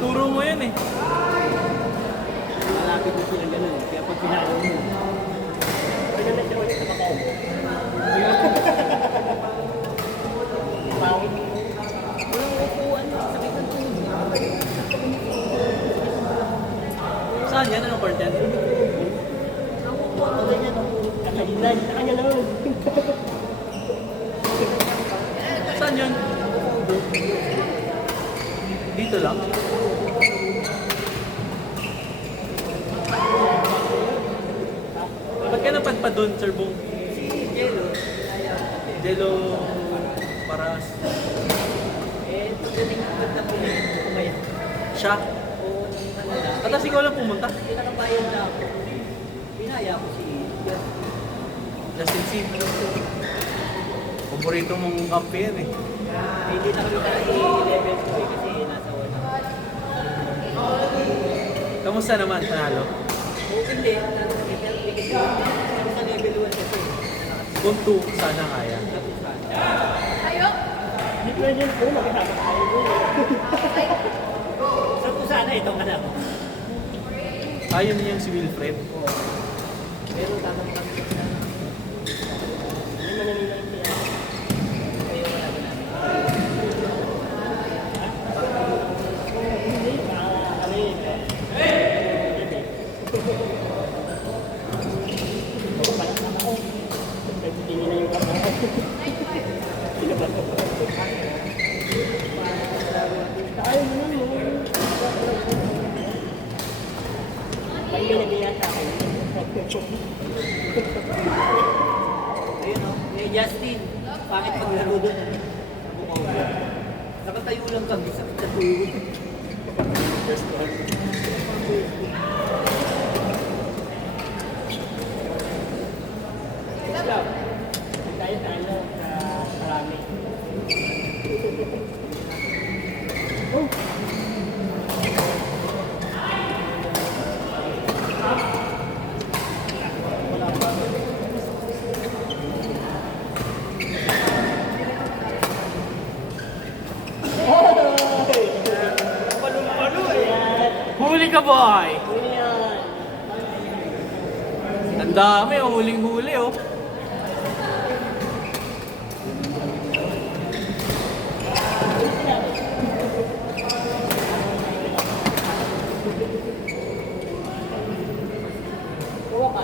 Turo mo yan eh. Pinalo mo. Pwede na siya ulit sa kakao mo. Pangit mo. Walang upuan mo. Sakit ang tuloy. Saan yan? Anong court yan? Ang upuan ko ganyan. Kakahilan. Sa kanya lang. Saan yun? Dito lang? Ba't ka napadpad doon, Sir Bong? Si Jello. Jello Paras. Pagdating ko na po kumaya. Siya? Oo, Atas ikaw lang pumunta? pinakabayan na ako. Pinaya ko si Justin C. Paborito mong kampi yan eh. hindi na kami i-level ko kasi nasa wala. Kamusta naman, panalo? Oo, hindi. Kasi sa level 1 kasi. Kung 2, sana kaya. Hindi pwede po, magkasama tayo po. Sa po sana itong anak ko. Ayaw niya yung si Wilfred. Pero tatang kami sa hindi mo namin siya. Kaya wala ba namin. Hindi, ano yun. Palat naman ako. Nagtitingin na yung kamera. Ayaw mo nun mo. May ginagawa sa akin. Ayun o, may Justin. Bakit paglaro doon? Nakatayo lang kami sa tulog. Islam. Tayo tayo sa marami. Oh. Huli ka, boy! Yan. Ang dami, oh. Huling-huli, oh. Kuha ka.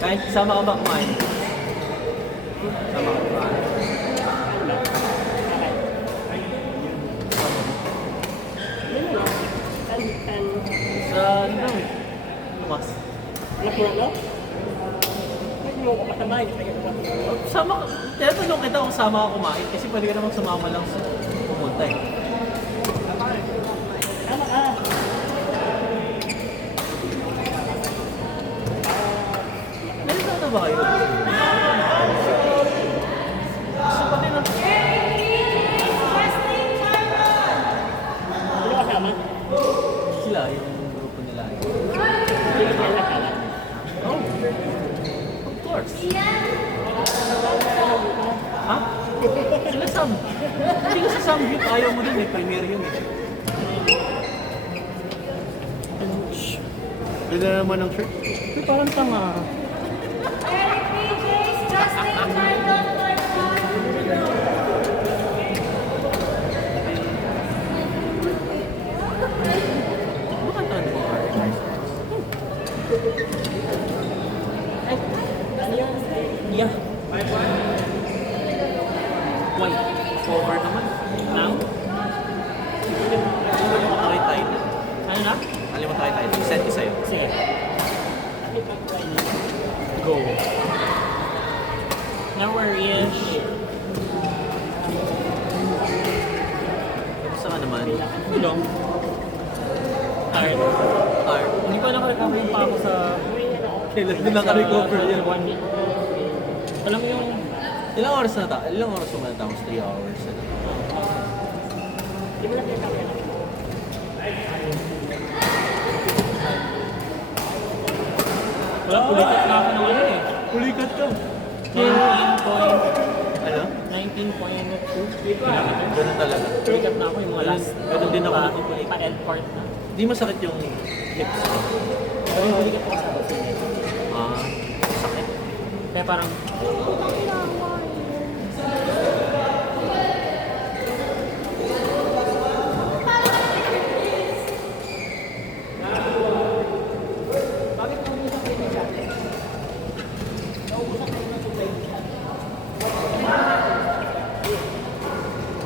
Kahit sama ka ba kumain? Sama ka kumain. Sa ano lang eh? Lumas. Anak mo na? Ba't mo ako kasamahin? Sama ka. Tinatanong kita kung sama ka kumain kasi pwede ka namang sumama lang sa pumunta eh. Tama ka. Meron na ba kayo? Gusto pa din ang... Sino kasama? Sila, yung grupo nila. Sino sila kasama? Oh, of course. Ha? Sila Sam. Hindi ko sa Sam Group, ayaw mo din eh. Premier yun eh. Ganda naman ang shirt. Uy, parang tanga. Eric PJs, Justin Cardon, Cardon. Why? Cover naman. Now? Alam mo tayo tayo. Ano na? Alam mo tayo tayo. Send ko sa'yo. Sige. Go. Now we're ish. Kamusta ka naman? Gulong. Tired. Tired. Hindi pa nakarecover pa ako sa... Kailan din naka-recover yan? 1 week. Alam mo yung... Ilang oras na ta? Ilang oras naman tapos 3 hours? Ano? Hindi mo lang pinakawin. Wala, pulikat na ako ng ano eh. Pulikat ka! 19 point... Ano? 19.2 kilometers. Ganun talaga. Pulikat na ako yung mga last. Ganun din ako nagpupulikat. Pa-end part na. Di masakit yung hips mo. Pero yung pulikat ko sa kasi. Ah, sakit. Kaya parang...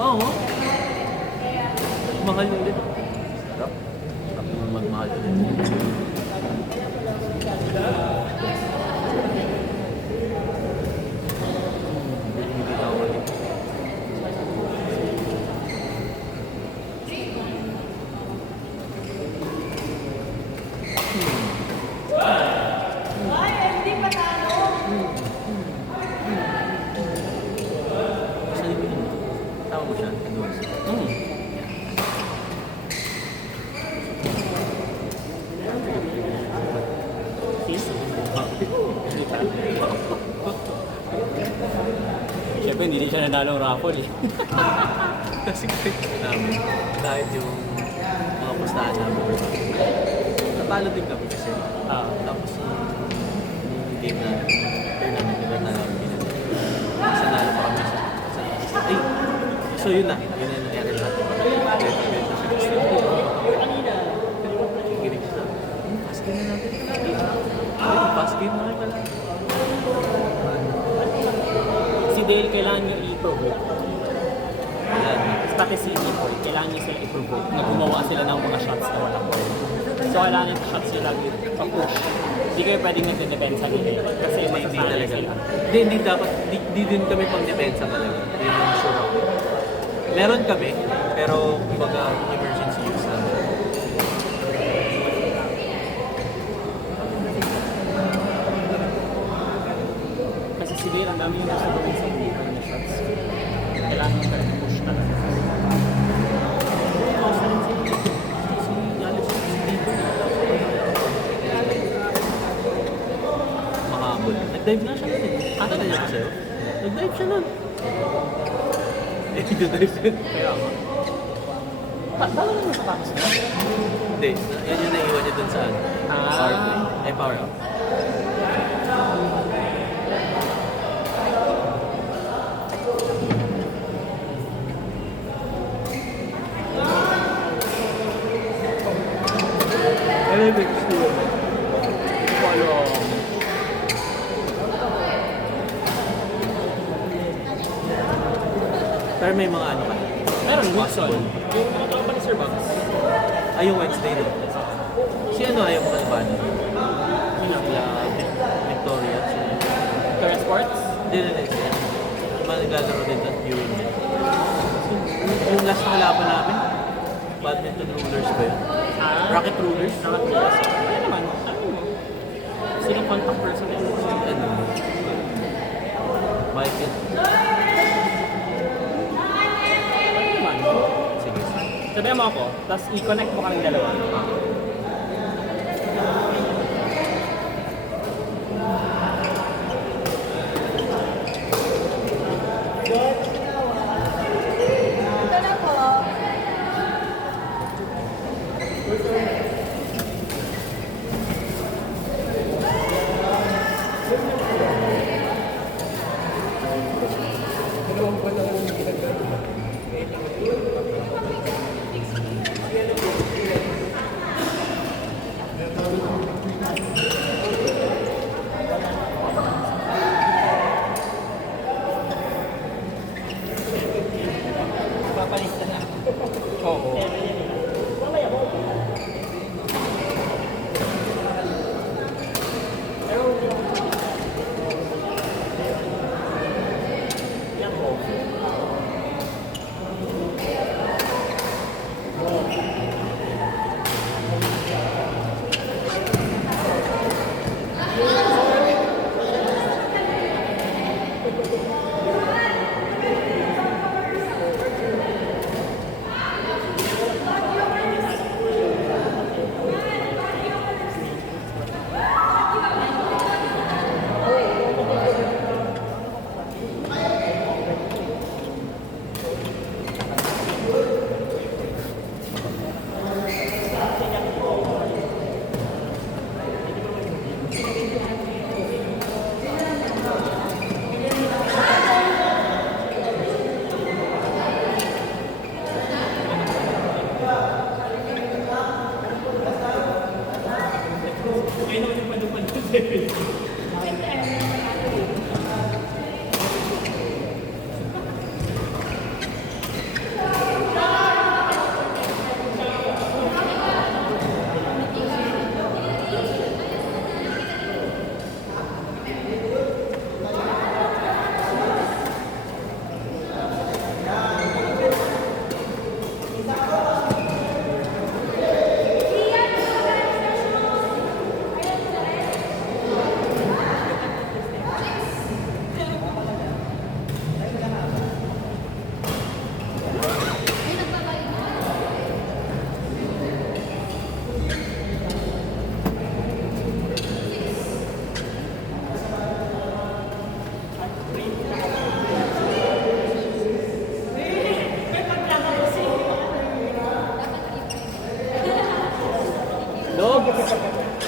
Oo. Mahal yun din. Sarap. Sarap naman magmahal yun. Hindi ka ako ulit. Basta hindi mo tawag mo siya. Advance. Sis? Hindi pa. Siyempre, hindi siya nanalo ng raffle eh. Kasi namin, kahit yung mga pustahan namin, natalo din kami kasi. Tapos yung game na turn namin, diba na namin pinag. Isa nalo pa kami sa ay! So yun na, yun na yung nangyari lahat. Ganito siya gusto. Ginig siya. Pass game na natin. Pass game na rin pala. Si Dale, kailangan nyo i-provoke. Ayan. Pati si Nicole, kailangan nyo sila i-provoke na gumawa sila ng mga shots na walang point. So, kailangan yung shots nyo lagi pa-push. Hindi kayo pwedeng nagde-depensa nila kasi Hindi masasanay talaga. sila. Hindi dapat, di din kami pang depensa talaga. Yun yung sure ako. Meron kami, pero kumbaga emergency use lang. Kasi si Dale, ang dami yung gusto gawin sa mga na shots. Kailangan nyo talaga push talaga. Basta rin si Alex dito. Makahabol. Nag-dive na siya nun eh. Ano niya ko sa'yo? Nag-dive siya nun. Eh, nag-dive siya. Kaya nga. Bawal naman sa tapos na. Hindi. Yan yung naiwan niya dun sa ano. Power play. Ay, power up. Ano yung next to yun? Hindi ko alam. Pero may mga ano ka. Meron, Wilson. Yung mga tropa ni Sir Bugs. Ay, yung Wednesday din. Si ano ayaw mo kaliban? Yun ang Victoria. Victoria Sports. Hindi. Yung mga naglalaro din at viewing niya. Yung last na kalaban namin, badminton rulers ba yun? Rocket rulers? Nakatulas. Ano naman? Ano mo? Sino contact person nila? Ano? Michael. Ano naman? Sige. Sabihan mo ako, tapos i-connect mo kaming dalawa. Ito na po.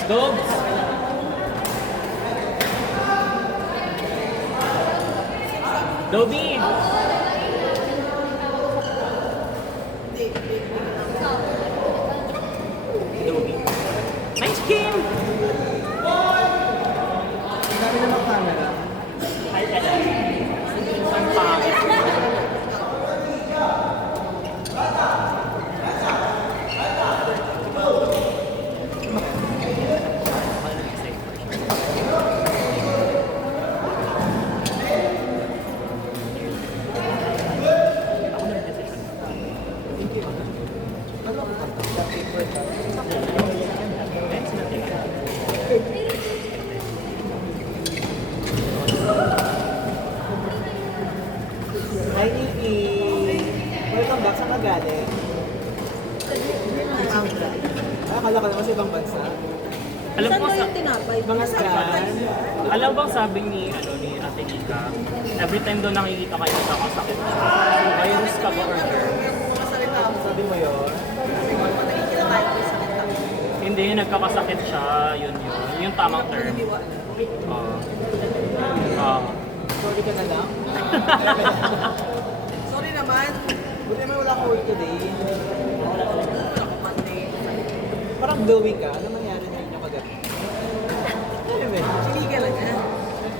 Dogs! Dobby! Dobby. Nice game! Ang dami naman camera. Ay, alam. Ang pangit. Hi, Nikki. Welcome back. Saan ka galing? Akala ko naman sa ibang bansa. Alam Saan mo ba sa... yung tinapay? Mga scan. Alam bang sabi ni Ate Nika, every time daw nakikita kayo nakasakit siya. Virus ka ba or Sabi mo yun? hindi, nagkakasakit siya, yun. Yung tamang term. Sorry ka na lang. Sorry naman. Buti naman wala ka work today. Parang glowing ka. Ano mangyari sa inyo kagabi? Ano ba? Chiliga lang yan.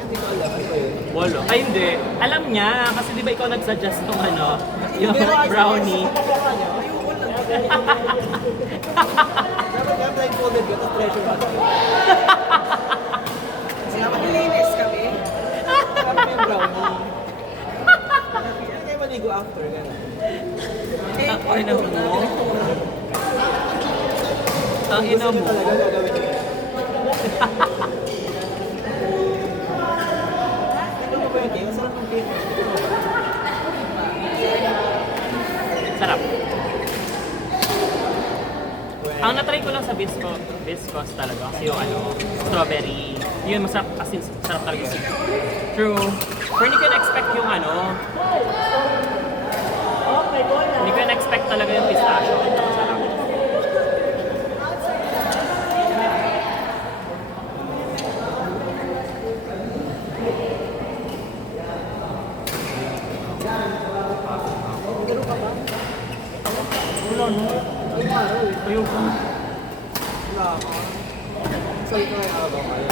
Hindi ko alam. Ano ba yun? Walo. Ay, hindi. Alam niya, kasi di ba ikaw nagsuggest tong yung brownie. Ayoko lang. Dapat nga blindfolded ka, tapos treasure ka. Salamat nilinis kami. Sabi mo yung brownie. Hindi kayo maligo after, gano'n. Ang ina mo. Ang ina Gusto mo. niyo talaga gagawin niyo yan. Ano ba yung cake? Masarap ng cake. Sarap. Ang natry ko lang sa viscose talaga kasi yung strawberry. Yun, masarap kasi sarap talaga yun. True. Pero hindi ko na-expect yung hindi ko na-expect talaga yung pistachio. Masarap. Wala no. Ayoko. Wala ka. Sorry ka kaya ako kayo.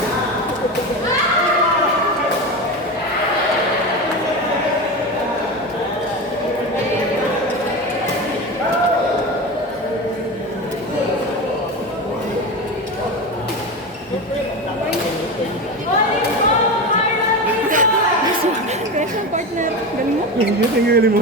Fresh ang partner. Galing mo. Ang galing mo.